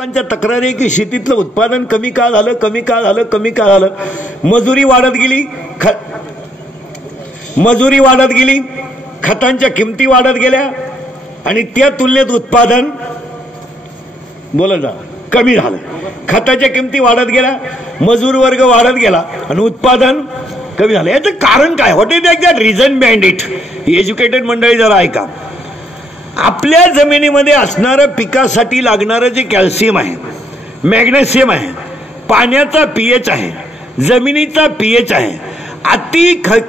लोकांच्या तक्रारी आहे की शेतीतलं उत्पादन कमी का झालं. मजुरी वाढत गेली, खतांच्या किमती वाढत गेल्या आणि त्या तुलनेत उत्पादन कमी झालं. खताच्या किमती वाढत गेल्या, मजूर वर्ग वाढत गेला आणि उत्पादन कमी झालं. याचं कारण काय? What is that reason behind it? Educated मंडळी जरा ऐका. आपल्या जमिनीमध्ये असणारं पिकासाठी लागणारं जे कॅल्शियम आहे, मॅग्नेशियम आहे, पाण्याचा पीएच आहे, जमिनीचा पीएच आहे,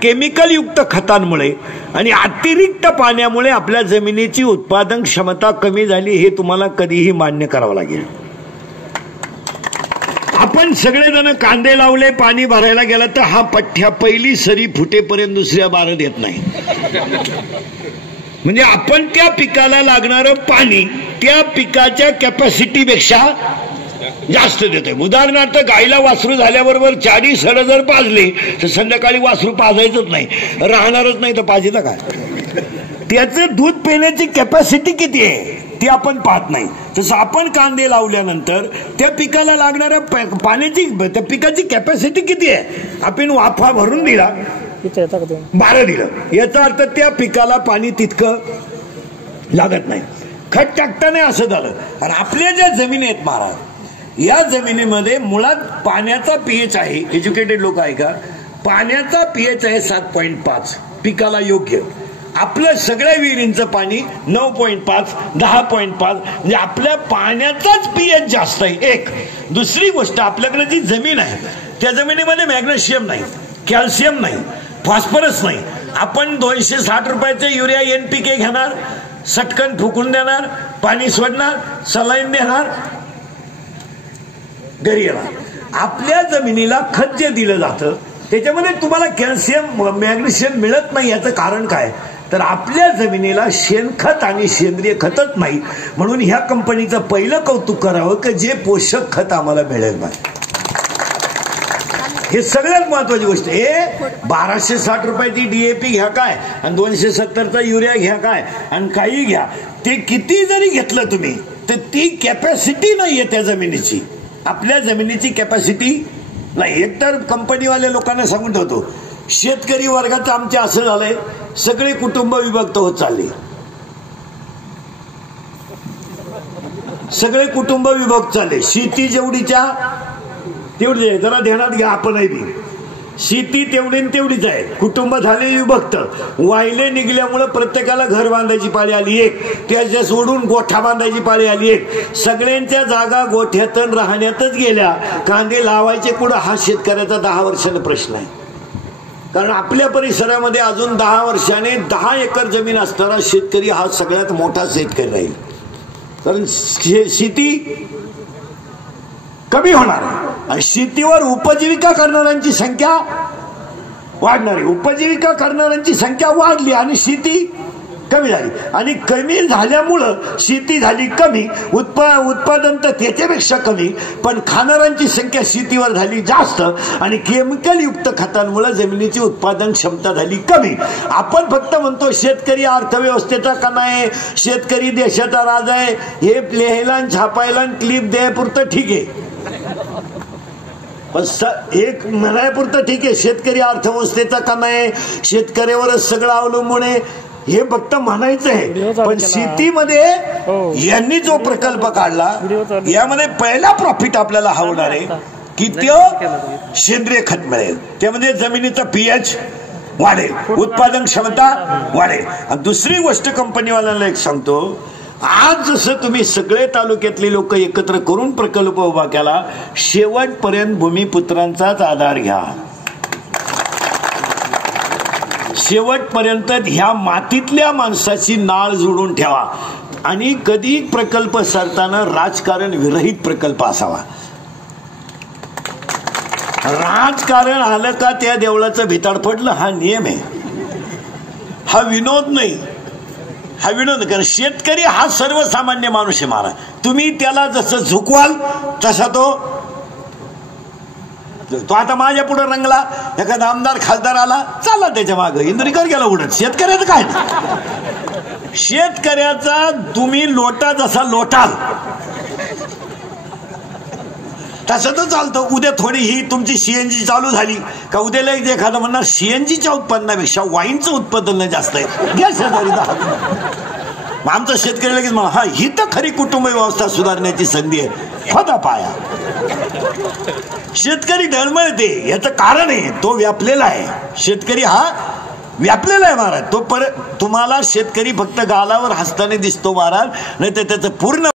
केमिकल युक्त खतांमुळे आणि अतिरिक्त पाण्यामुळे आपल्या जमिनीची उत्पादन क्षमता कमी झाली. हे तुम्हाला कधीही मान्य करावं लागेल. आपण सगळेजण कांदे लावले, पाणी भरायला गेला तर हा पठ्ठ्या पहिली सरी फुटेपर्यंत दुसऱ्या बारत येत नाही. म्हणजे आपण त्या पिकाला लागणारं पाणी त्या पिकाच्या कॅपॅसिटीपेक्षा जास्त देतोय. उदाहरणार्थ गायला वासरू झाल्याबरोबर 40 सड जर पाजले तर संध्याकाळी वासरू पाजायचंच नाही, राहणारच नाही तर पाजायचं काय? त्याचं दूध पिण्याची कॅपॅसिटी किती आहे ती आपण पाहत नाही. तसं आपण कांदे लावल्यानंतर त्या पिकाला लागणाऱ्या पाण्याची, त्या पिकाची कॅपॅसिटी किती आहे? आपण वाफा भरून दिला, 12 दिलं, याचा अर्थ त्या पिकाला पाणी तितकं लागत नाही. खत टाकताना असं झालं. आणि आपल्या ज्या जमिनी आहेत महाराज, या जमिनीमध्ये मुळात पाण्याचा पीएच आहे, एज्युकेटेड लोक आहे का, पाण्याचा पीएच आहे 7.5 पिकाला योग्य. आपलं सगळ्या विहिरींचं पाणी 9.5, 10.5, म्हणजे आपल्या पाण्याचाच पीएच जास्त आहे. एक दुसरी गोष्ट, आपल्याकडे जी जमीन आहे त्या जमिनीमध्ये मॅग्नेशियम नाही, कॅल्शियम नाही, फॉस्फरस नाही. आपण 260 रुपयाचे युरिया NPK घेणार, सटकन फुकून देणार, पाणी सोडणार, सलाईन देणार, घरी येणार. आपल्या जमिनीला खत जे दिलं जातं त्याच्यामध्ये तुम्हाला कॅल्शियम मॅग्नेशियम मिळत नाही. याचं कारण काय? तर आपल्या जमिनीला शेणखत आणि सेंद्रिय खतच नाही. म्हणून ह्या कंपनीचं पहिलं कौतुक करावं की जे पोषक खत आम्हाला मिळेल नाही. हे सगळ्यात महत्वाची गोष्ट. हे 1260 रुपयाची DAP घ्या काय आणि 270चा युरिया घ्या काय आणि काही घ्या, ते किती जरी घेतलं तुम्ही तर ती कॅपॅसिटी नाहीये त्या जमिनीची. आपल्या जमिनीची कॅपॅसिटी नाही. एकतर कंपनीवाल्या लोकांना सांगून ठेवतो, शेतकरी वर्गाचं आमचे असं झालंय, सगळे कुटुंब विभक्त होत चालले. सगळे कुटुंब विभक्त चालले. शेती जेवढीच्या तेवढी आहे, जरा ध्यानात घ्या. आपणही बी शेती तेवढीच आहे, कुटुंब झाले विभक्त. वाहिले निघल्यामुळे प्रत्येकाला घर बांधायची पाळी आली एक, त्याच्या सोडून गोठा बांधायची पाळी आली एक. सगळ्यांच्या जागा गोठ्यातून राहण्यातच गेल्या. कांदे लावायचे कुठं हा शेतकऱ्याचा 10 वर्षाचा प्रश्न आहे. कारण आपल्या परिसरामध्ये अजून 10 वर्षाने 10 एकर जमीन असणारा शेतकरी हा सगळ्यात मोठा शेतकरी राहील. कारण शेती कमी होणार आहे आणि शेतीवर उपजीविका करणाऱ्यांची संख्या वाढणार आहे. उपजीविका करणाऱ्यांची संख्या वाढली आणि शेती कमी झाली. आणि कमी झाल्यामुळं शेती झाली कमी, उत्पादन तर त्याच्यापेक्षा कमी, पण खाणाऱ्यांची संख्या शेतीवर झाली जास्त आणि केमिकल युक्त खतांमुळे जमिनीची उत्पादन क्षमता झाली कमी. आपण फक्त म्हणतो शेतकरी अर्थव्यवस्थेचा कणा आहे, शेतकरी देशाचा राजा आहे. हे लिहायला छापायला क्लिप द्यायपुरतं ठीक आहे, पण एक म्हणायपुरतं ठीक आहे. शेतकरी अर्थव्यवस्थेचा कणा आहे, शेतकऱ्यावरच सगळं अवलंबून आहे, हे फक्त म्हणायचं आहे. पण शेतीमध्ये यांनी जो प्रकल्प काढला यामध्ये पहिला प्रॉफिट आपल्याला हा होणार आहे की तो सेंद्रिय खत मिळेल, त्यामध्ये जमिनीचा पीएच वाढेल, उत्पादन क्षमता वाढेल. आणि दुसरी गोष्ट कंपनीवाल्यांना एक सांगतो, आज जसं तुम्ही सगळे तालुक्यातले लोक एकत्र करून प्रकल्प उभा केला, शेवटपर्यंत भूमिपुत्रांचाच आधार घ्या. शेवटपर्यंत ह्या मातीतल्या माणसाची नाळ जोडून ठेवा आणि कधी प्रकल्प सरताना राजकारण विरहित प्रकल्प असावा. राजकारण आलं का त्या देवळाचं भिताड पडलं, हा नियम आहे, हा विनोद नाही. हा विनोद कारण शेतकरी हा सर्वसामान्य माणूस आहे महाराज. तुम्ही त्याला जसं झुकवाल तसा तो आता माझ्या पुढे रंगला, एखादा आमदार खासदार आला चालला त्याच्या मागे, इंद्रिकर गेला उडत. शेतकऱ्याचं काय? शेतकऱ्याचा तुम्ही लोटा जसा लोटाल तसं तर चालतं. उद्या थोडी ही तुमची सीएनजी चालू झाली का उद्याला एक एखादं म्हणणार सीएनजीच्या उत्पन्नापेक्षा वाईनचं उत्पादन जास्त आहे, घ्या शेजारी 10. मग आमचं शेतकरी लगेच म्हणा हा ही तर खरी कुटुंब व्यवस्था सुधारण्याची संधी आहे, होता पाया. शेतकरी डळमळते याचं कारण आहे तो व्यापलेला आहे. शेतकरी हा व्यापलेला आहे महाराज. तो परत तुम्हाला शेतकरी फक्त गालावर हसताना दिसतो महाराज, नाही तर त्याचं पूर्ण